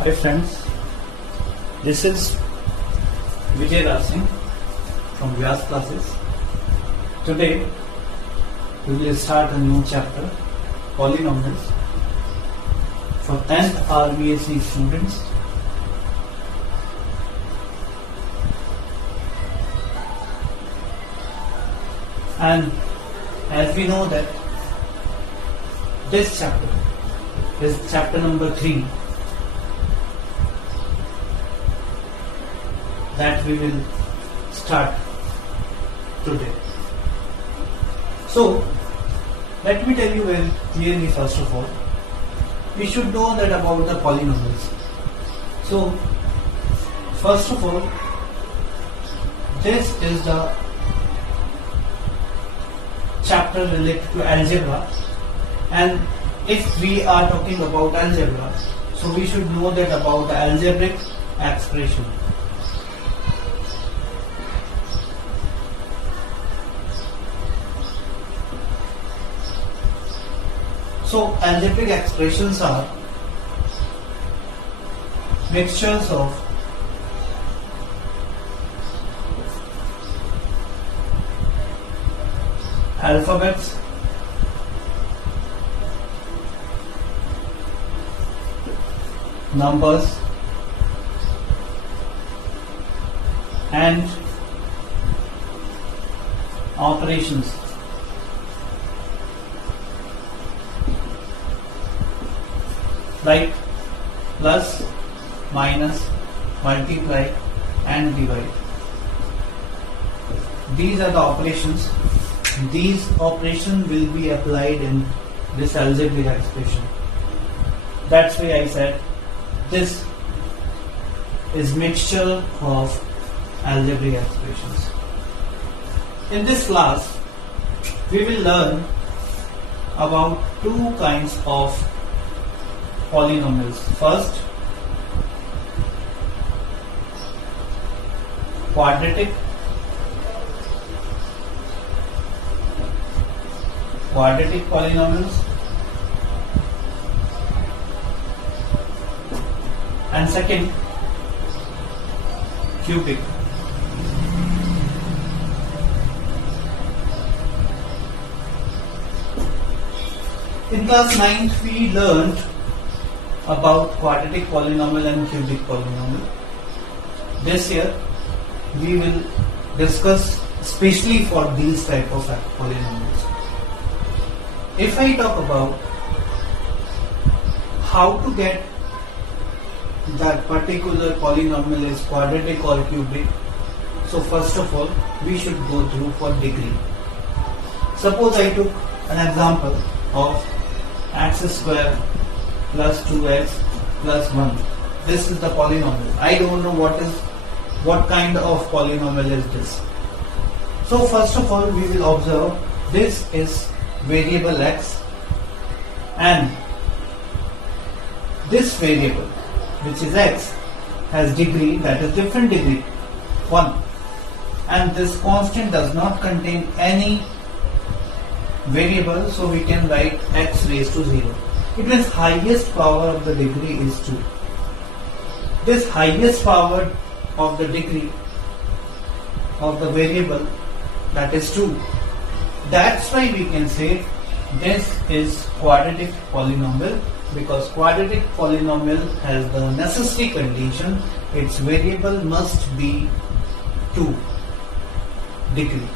Hi friends, this is Vijay Raj Singh from Vyas Classes. Today we will start a new chapter, Polynomials, for 10th RBSc students. And as we know that this chapter is chapter number 3 that we will start today. So, let me tell you very clearly first of all, we should know that about the polynomials. So, first of all, this is the chapter related to algebra, and if we are talking about algebra, so we should know that about the algebraic expression. So algebraic expressions are mixtures of alphabets, numbers, and operations. Like plus, minus, multiply and divide. These are the operations. These operations will be applied in this algebraic expression. That's why I said this is mixture of algebraic expressions. In this class, we will learn about two kinds of polynomials. First, quadratic polynomials, and second, cubic. In class 9th, we learned about quadratic polynomial and cubic polynomial. This year we will discuss especially for these type of polynomials. If I talk about how to get that particular polynomial is quadratic or cubic, so first of all we should go through for degree. Suppose I took an example of x square plus 2x plus 1. This is the polynomial. I don't know what kind of polynomial is this. So first of all we will observe this is variable x, and this variable which is x has degree, that is different degree 1, and this constant does not contain any variable, so we can write x raised to 0. It means highest power of the degree is 2. This highest power of the degree of the variable, that is 2. That's why we can say this is quadratic polynomial, because quadratic polynomial has the necessary condition its variable must be 2 degree.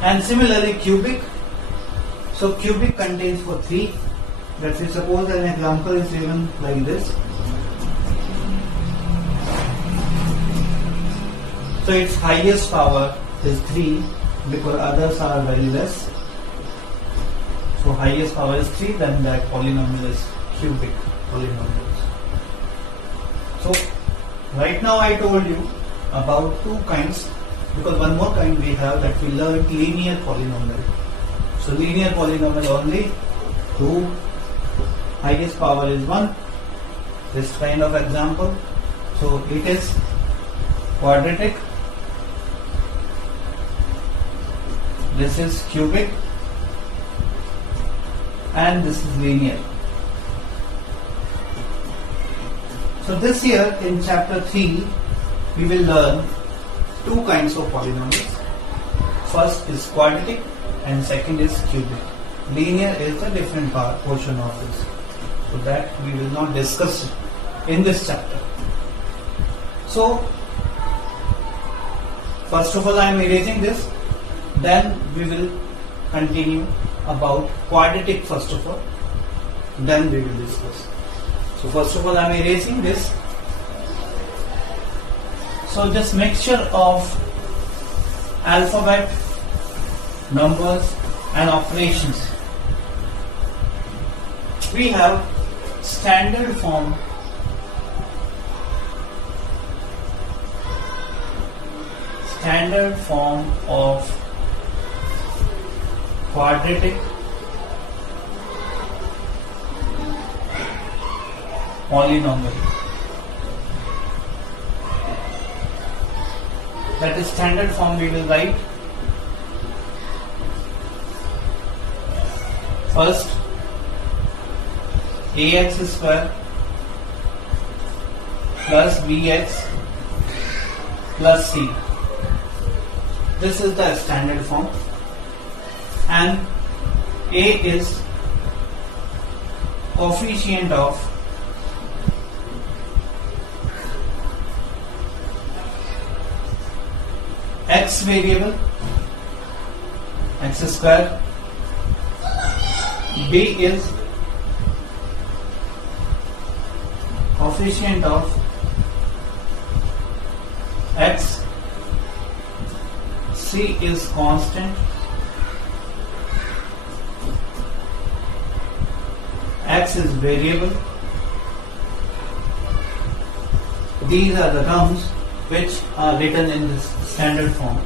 And similarly cubic. So cubic contains for 3. Let's say suppose an example is given like this. So its highest power is 3 because others are very less. So highest power is 3, then that polynomial is cubic polynomial. So right now I told you about two kinds, because one more kind we have that we learned linear polynomial. So linear polynomial only 2, highest power is 1. This kind of example. So it is quadratic, this is cubic, and this is linear. So this year in chapter 3 we will learn two kinds of polynomials. First is quadratic and second is cubic. Linear is the different portion of this. So that we will not discuss in this chapter. So first of all I am erasing this, then we will continue about quadratic first of all, then we will discuss. So first of all I am erasing this. So this mixture of alphabet, numbers and operations. We have standard form of quadratic polynomial. That is standard form we will write. First, ax square plus bx plus c. This is the standard form, and a is coefficient of x variable x square, b is coefficient of x, c is constant, x is variable. These are the terms which are written in this standard form.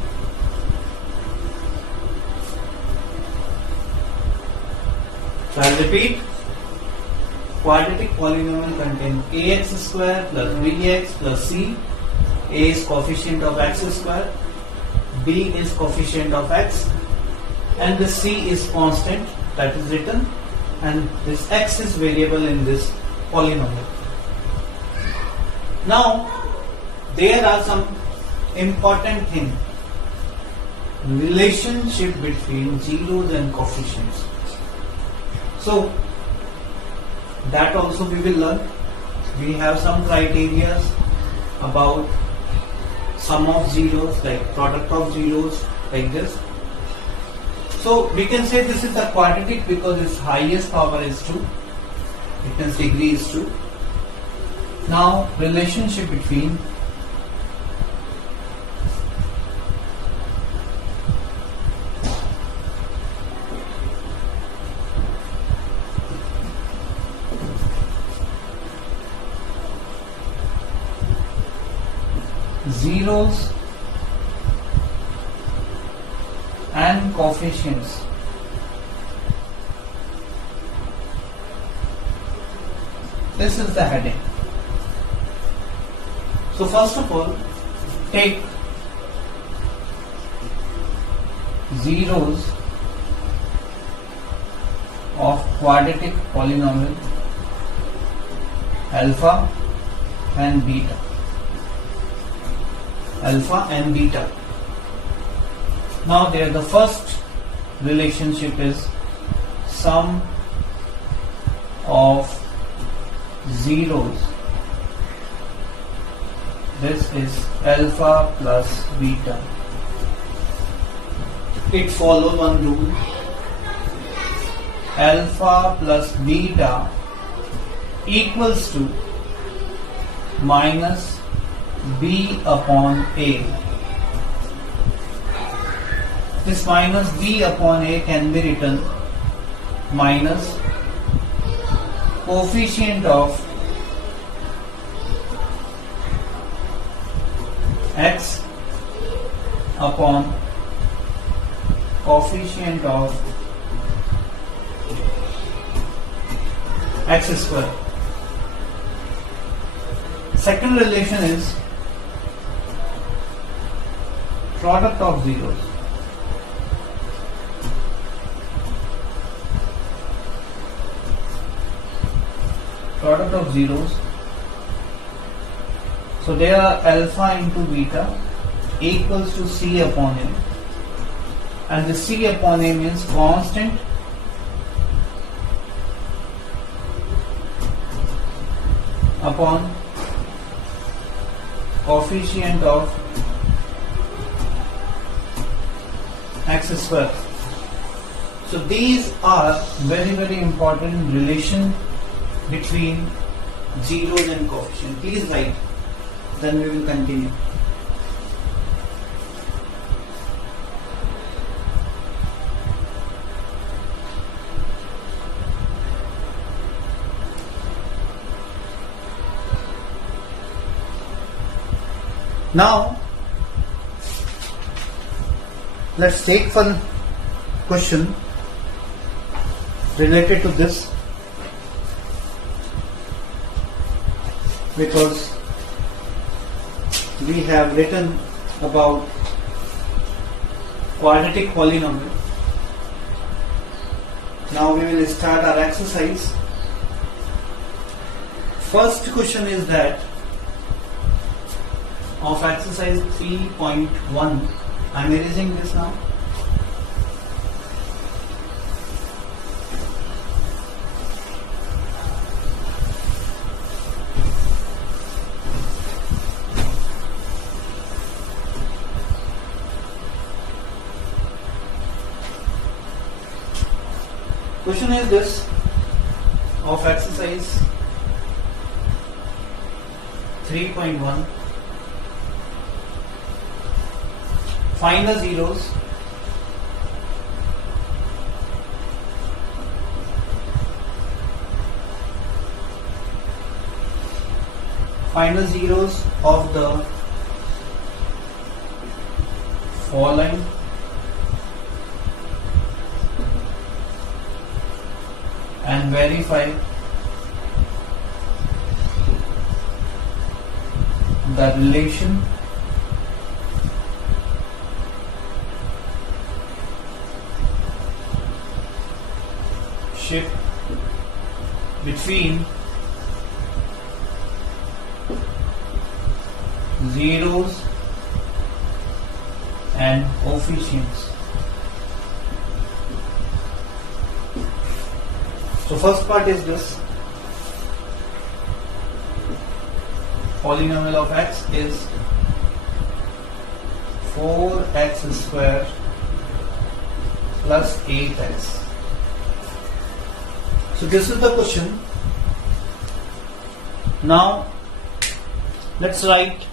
So I will repeat. Quadratic polynomial contains ax square plus bx plus c. A is coefficient of x square, b is coefficient of x, and the c is constant, that is written, and this x is variable in this polynomial. Now there are some important things. Relationship between zeros and coefficients. So that also we will learn. We have some criteria about sum of zeros, like product of zeros, like this. So we can say this is a quadratic because its highest power is 2. It means degree is 2. Now relationship between zeros and coefficients. This is the heading. So first of all, take zeros of quadratic polynomial alpha and beta. Alpha and beta. Now there the first relationship is sum of zeros. This is alpha plus beta. It follows one rule. Alpha plus beta equals to minus b upon a. This minus b upon a can be written minus coefficient of x upon coefficient of x square. Second relation is product of zeros. Product of zeros So there alpha into beta equals to C upon A, and the C upon A means constant upon coefficient of x square. So these are very important relation between zeros and coefficient. Please write, then we will continue. Now let's take one question related to this, because we have written about quadratic polynomial. Now we will start our exercise. First question is that of exercise 3.1. I am erasing this now. Question is this of exercise 3.1. Find the zeros of the following and verify the relation between zeros and coefficients. So first part is this: polynomial of x is 4x square plus 8x. So this is the question. Now let's write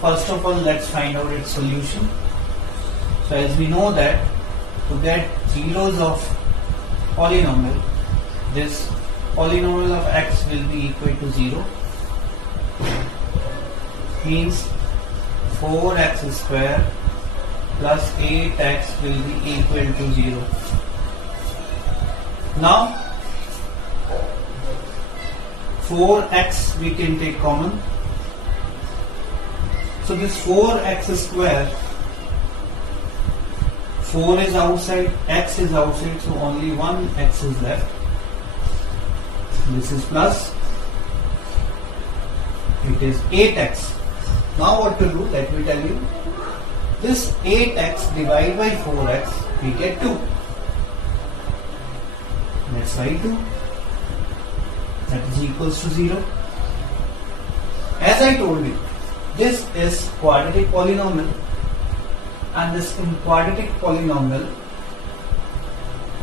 first of all, let's find out its solution. So as we know that to get zeros of polynomial, this polynomial of x will be equal to 0, means 4x square plus 8x will be equal to 0. Now 4x we can take common. So this 4x square, 4 is outside, x is outside, so only one x is left. This is plus, it is 8x. Now what to do, let me tell you. This 8x divided by 4x, we get 2. Let's write 2. That is equals to 0. As I told you, this is quadratic polynomial, and this in quadratic polynomial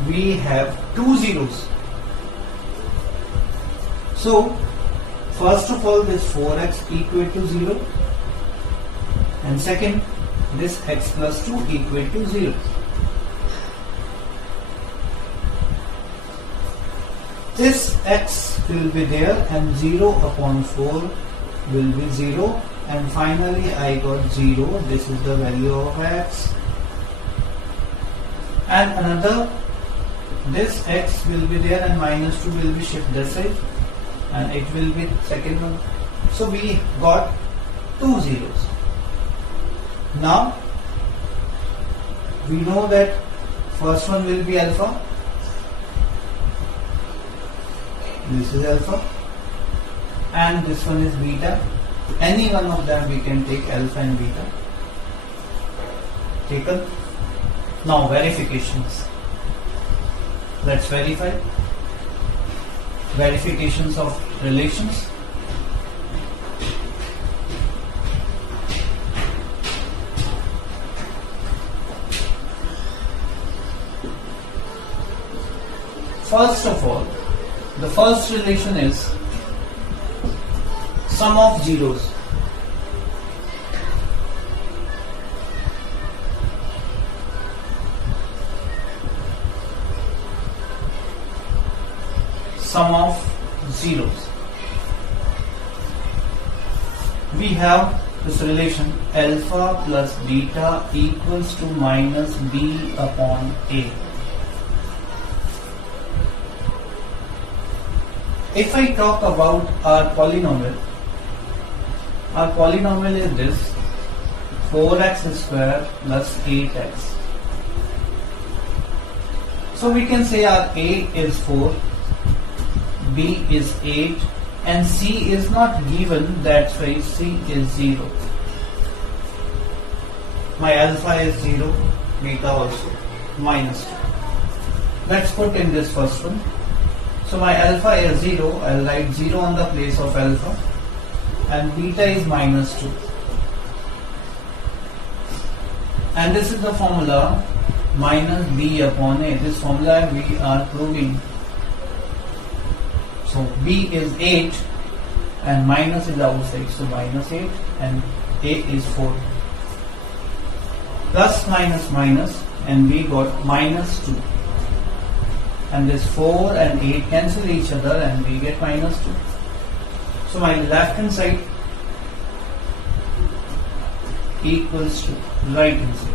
we have two zeros. So first of all, this 4x equal to 0, and second, this x plus 2 equal to 0. This x will be there, and 0 upon 4 will be 0, and finally I got 0. This is the value of x. And another, this x will be there and minus 2 will be shift this side, and it will be second one. So we got two zeros. Now we know that First one will be alpha. This is alpha. And this one is beta. Any one of them we can take alpha and beta. Taken. Now verifications. Let's verify. Verifications of relations. First of all, the first relation is sum of zeros. Sum of zeros. We have this relation alpha plus beta equals to minus b upon a. If I talk about our polynomial is this 4x square plus 8x. So we can say our a is 4, b is 8 and c is not given, that's why c is 0. My alpha is 0, beta also minus 2. Let's put in this first one. So my alpha is 0, I'll write 0 on the place of alpha and beta is minus 2. And this is the formula minus b upon a. This formula we are proving. So b is 8 and minus is outside, so minus 8 and a is 4. Plus minus minus and we got minus 2. And this 4 and 8 cancel each other and we get minus 2. So my left hand side equals to right hand side.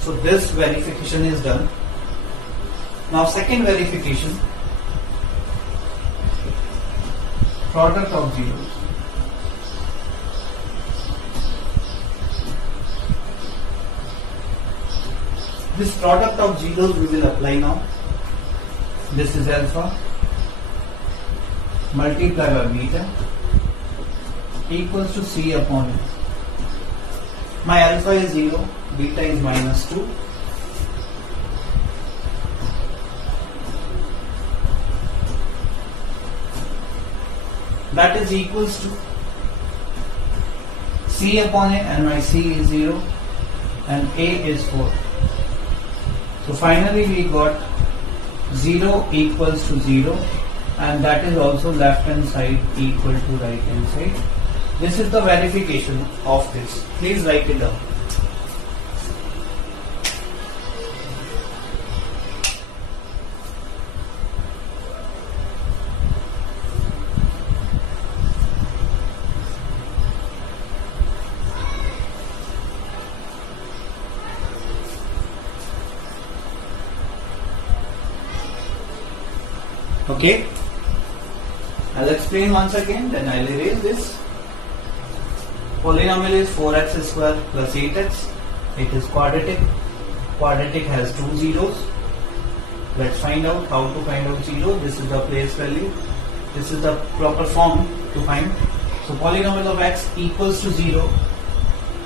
So this verification is done. Now second verification, product of zeros. This product of zeros we will apply now. This is alpha multiplied by beta equals to c upon a. My alpha is 0, beta is minus 2. That is equals to c upon a, and my c is 0 and a is 4. So finally we got 0 equals to 0 and that is also left hand side equal to right hand side. This is the verification of this. Please write it down. Okay, I'll explain once again, then I'll erase this. Polynomial is 4x square plus 8x. It is quadratic. Quadratic has two zeros. Let's find out how to find out zero. This is the place value. This is the proper form to find. So polynomial of x equals to 0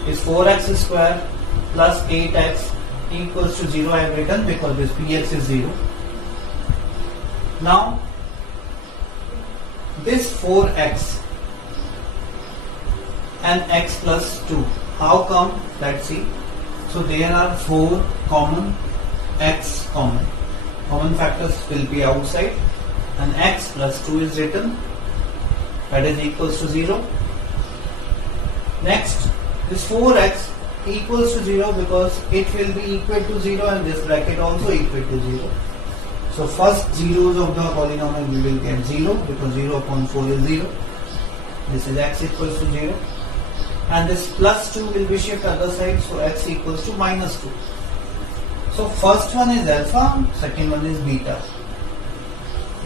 is 4x square plus 8x equals to 0. I have written because this px is 0. Now, this 4x and x plus 2, how come? Let's see. So there are 4 common, x common. Common factors will be outside and x plus 2 is written, that is equals to 0. Next, this 4x equals to 0 because it will be equal to 0 and this bracket also equal to 0. So first zeros of the polynomial we will get 0 because 0 upon 4 is 0. This is x equals to 0. And this plus 2 will be shift other side, so x equals to minus 2. So first one is alpha, second one is beta.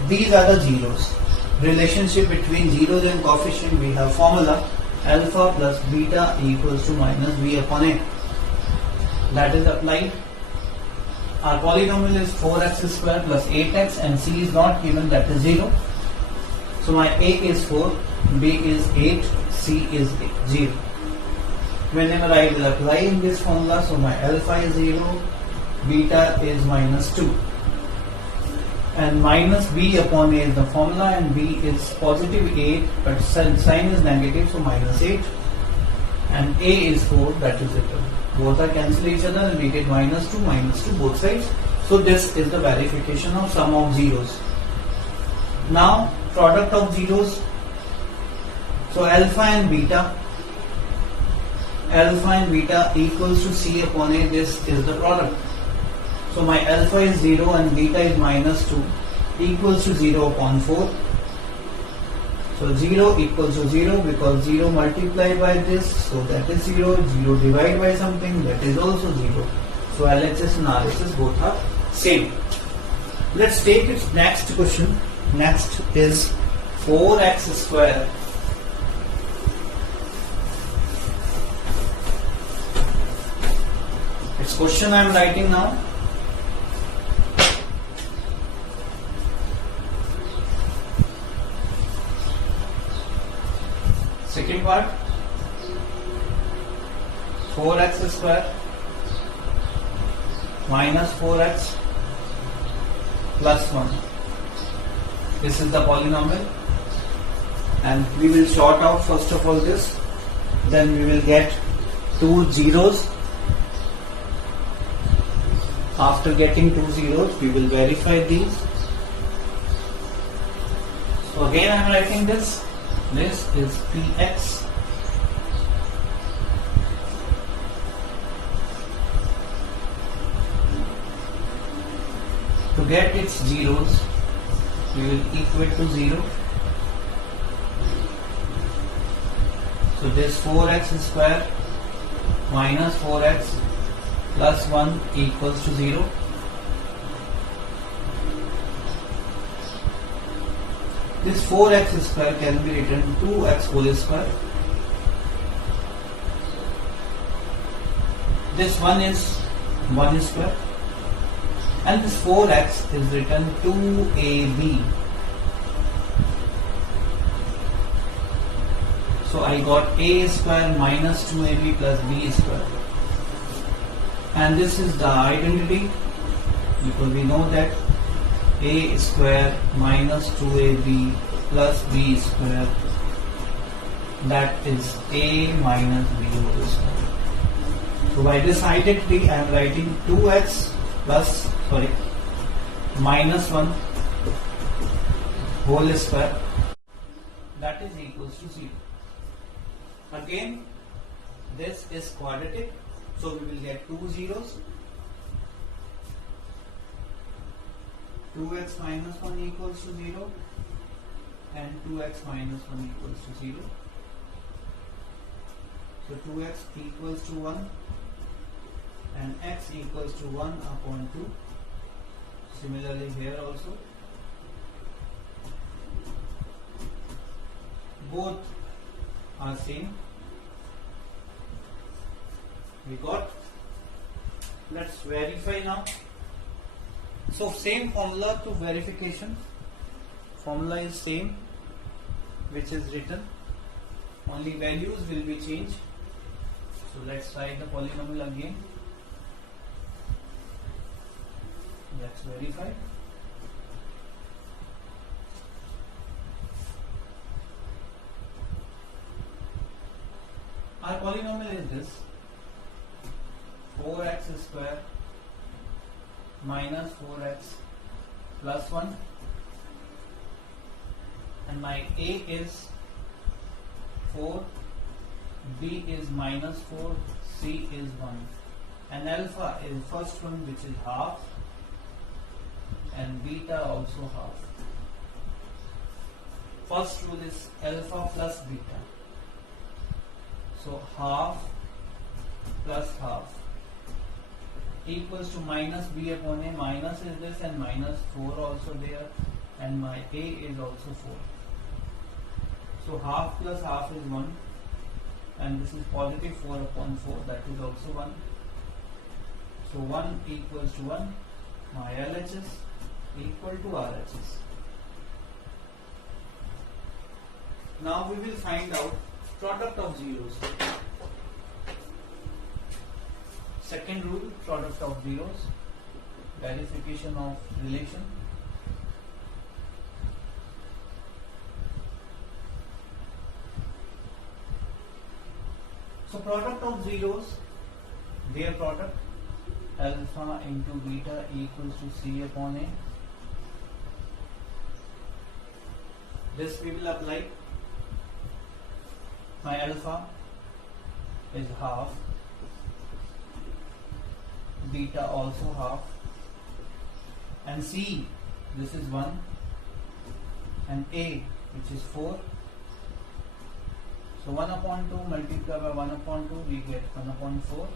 These are the zeros. Relationship between zeros and coefficient, we have formula alpha plus beta equals to minus b upon a. That is applied. Our polynomial is 4x square plus 8x and c is not given, that is 0. So my a is 4, b is 8, c is 0. Whenever I will apply in this formula, so my alpha is 0, beta is minus 2. And minus b upon a is the formula, and b is positive 8, but sign is negative, so minus 8. And a is 4, that is it. Both are cancel each other and we get minus 2 both sides. So this is the verification of sum of zeros. Now product of zeros. So alpha and beta equals to c upon a. This is the product. So my alpha is 0 and beta is minus 2 equals to 0 upon 4. So 0 equals to 0 because 0 multiplied by this, so that is 0. 0 divided by something, that is also 0. So LHS and RHS both are same. Let's take its next question. Next is 4x square its question I am writing now. Second part, 4x square minus 4x plus 1. This is the polynomial, and we will sort out first of all this, then we will get two zeros. After getting two zeros, we will verify these. So again I am writing this. This is Px to get its zeros, we will equate to 0. So this 4x square minus 4x plus 1 equals to 0. This 4x square can be written 2x whole square. This 1 is 1 square. And this 4x is written 2ab. So I got a square minus 2ab plus b square. And this is the identity, because we know that a square minus 2ab plus b square, that is a minus b whole square. So by this identity I am writing 2x minus 1 whole square, that is equals to 0. Again this is quadratic, so we will get two zeros. 2x minus 1 equals to 0 and 2x minus 1 equals to 0. So 2x equals to 1 and x equals to 1 upon 2. Similarly here also. Both are same. We got. Let's verify now. So same formula to verification. Formula is same, which is written. Only values will be changed. So let's try the polynomial again. Let's verify. Our polynomial is this: 4x square minus 4x plus 1, and my a is 4, b is minus 4, c is 1, and alpha is first one, which is half, and beta also half. First rule is alpha plus beta. So half plus half equals to minus b upon a. Minus is this and minus 4 also there, and my a is also 4. So half plus half is 1, and this is positive 4 upon 4, that is also 1. So 1 equals to 1. my LHS equal to RHS. Now we will find out product of zeros. Second rule, product of zeros, verification of relation. So product of zeros, their product, alpha into beta equals to C upon A. This we will apply. My alpha is half, beta also half, and C, this is 1, and A, which is 4. So 1 upon 2 multiplied by 1 upon 2, we get 1 upon 4,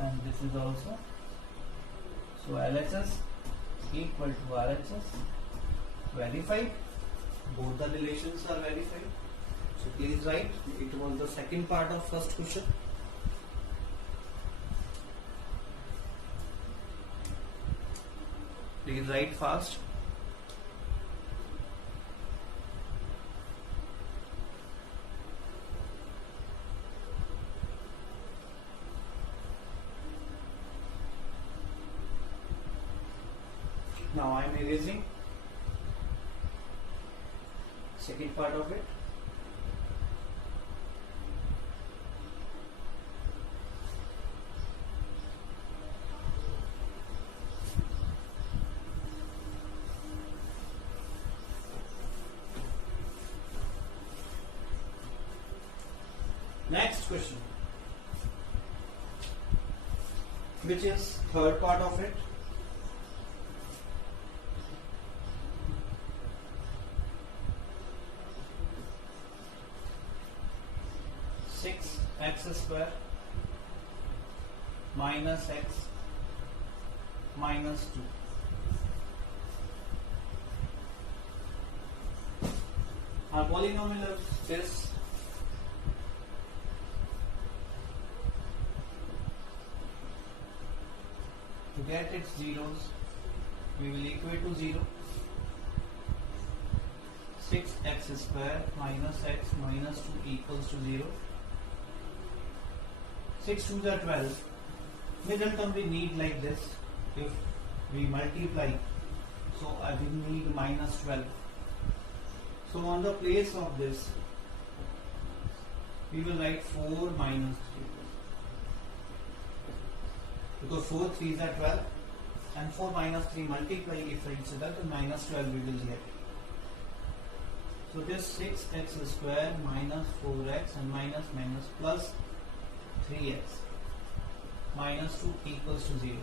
and this is also. So LHS equal to RHS, verified. Both the relations are verified. So please write. It was the second part of first question. Please write fast. Now I am erasing second part of it. Next question, which is third part of it. X square minus x minus 2. Our polynomial of this to get its zeros, we will equate to 0. 6x square minus x minus 2 equals to 0. 6 2s are 12. Middle term we need like this. If we multiply, so I will need minus 12. So on the place of this, we will write 4 minus 3. Because 4 3s are 12 and 4 minus 3 multiply if each other, then minus 12 we will get. So this 6x square minus 4x and minus minus plus 3x minus 2 equals to 0.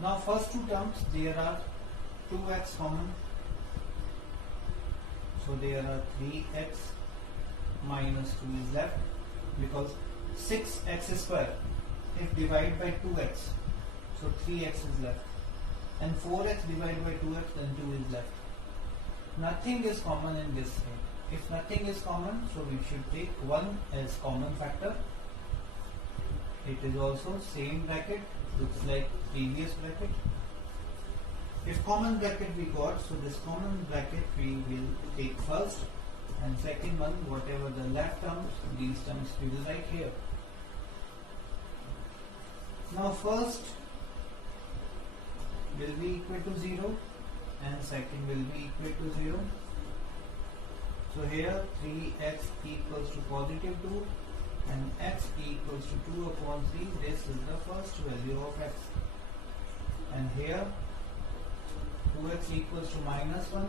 Now first two terms, there are 2x common. So there are 3x minus 2 is left, because 6x square if divided by 2x, so 3x is left, and 4x divided by 2x, then 2 is left. Nothing is common in this thing. If nothing is common, so we should take 1 as common factor. It is also same bracket, looks like previous bracket. If common bracket we got, so this common bracket we will take first, and second one, whatever the left terms, these terms we will write here. Now first will be equal to 0 and second will be equal to 0. So here 3x equals to positive 2 and x equals to 2 upon 3. This is the first value of x. And here 2x equals to minus 1.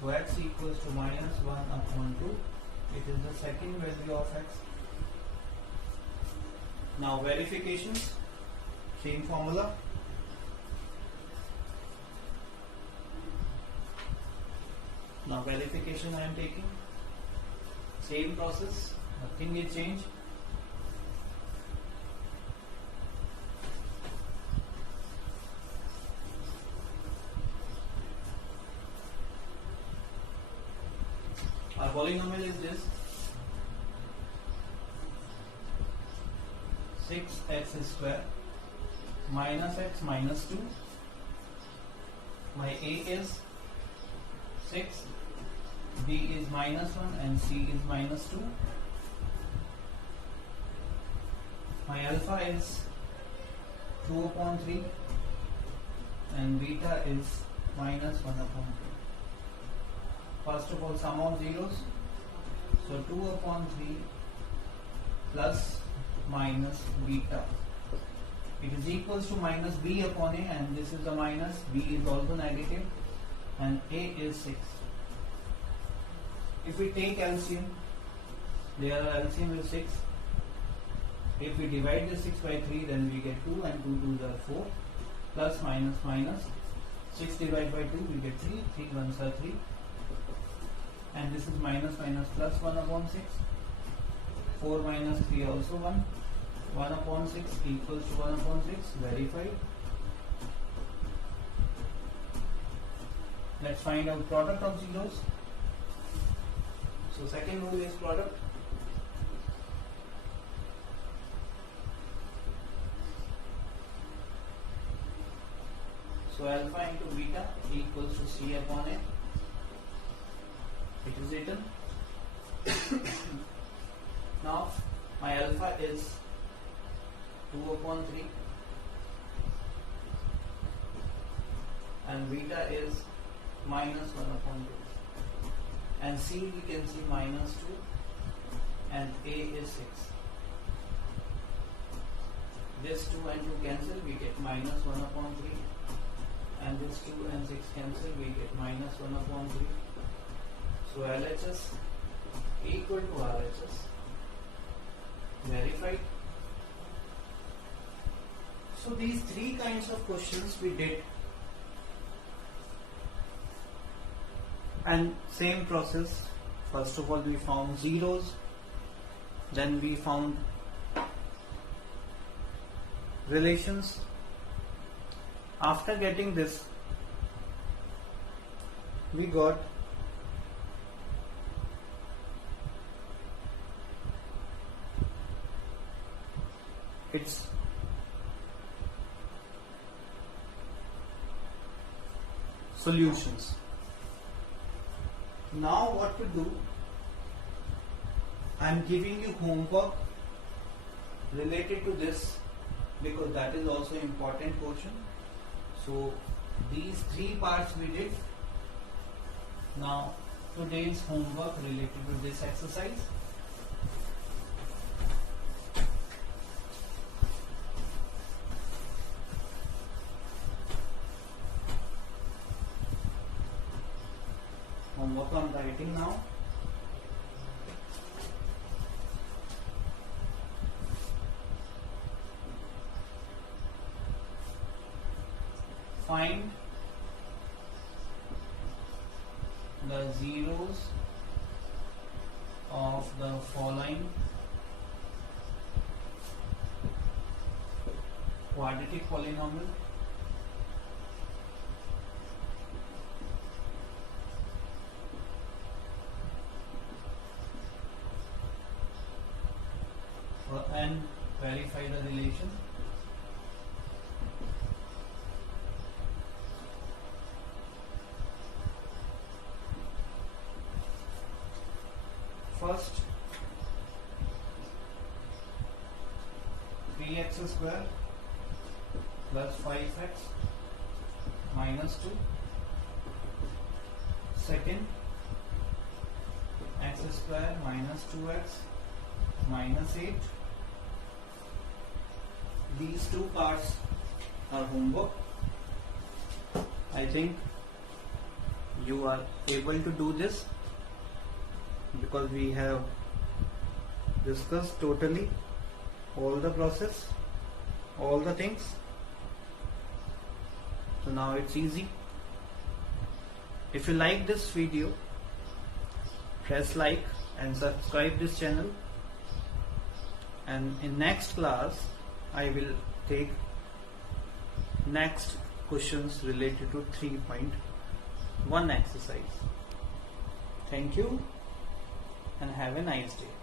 So x equals to minus 1 upon 2. It is the second value of x. Now verifications, same formula. Now verification I am taking, same process, nothing will change. Our polynomial is this. 6x square minus x minus 2. My a is 6, b is minus 1 and c is minus 2. My alpha is 2 upon 3 and beta is minus 1 upon 2. First of all, sum of zeros. So 2 upon 3 plus minus beta. It is equals to minus b upon a, and this is the minus, b is also negative and a is 6. If we take LCM, there are LCM is 6. If we divide the 6 by 3, then we get 2 and 2 2s are 4, plus minus minus. 6 divided by 2, we get 3, 3 1s are 3, and this is minus minus plus 1 upon 6. 4 minus 3 also 1. 1 upon 6 equals to 1 upon 6, verified. Let's find out product of zeros. So second rule is product. So alpha into beta equals to c upon a. It is written. Now my alpha is 2 upon 3 and beta is minus 1 upon 2, and c we can see minus 2 and a is 6. This 2 and 2 cancel, we get minus 1 upon 3, and this 2 and 6 cancel, we get minus 1 upon 3. So LHS equal to RHS, verified. So these three kinds of questions we did, and same process. First of all we found zeros, then we found relations. After getting this, we got its solutions. Now what to do? I am giving you homework related to this because that is also important portion. So these three parts we did. Now today's homework related to this exercise. Homework on writing now. Find the zeros of the following quadratic polynomial. And verify the relation. First, 3x square plus 5x minus 2. Second, x square minus 2x minus 8. These two parts are homework. I think you are able to do this because we have discussed totally all the process, all the things. So now it's easy. If you like this video, press like and subscribe this channel, and in next class I will take next questions related to 3.1 exercise. Thank you and have a nice day.